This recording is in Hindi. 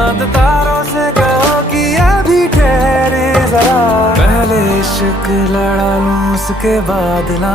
चांद तारों से कहो कि अभी ठहरे जरा, पहले इश्क लड़ा लूं उसके बाद ना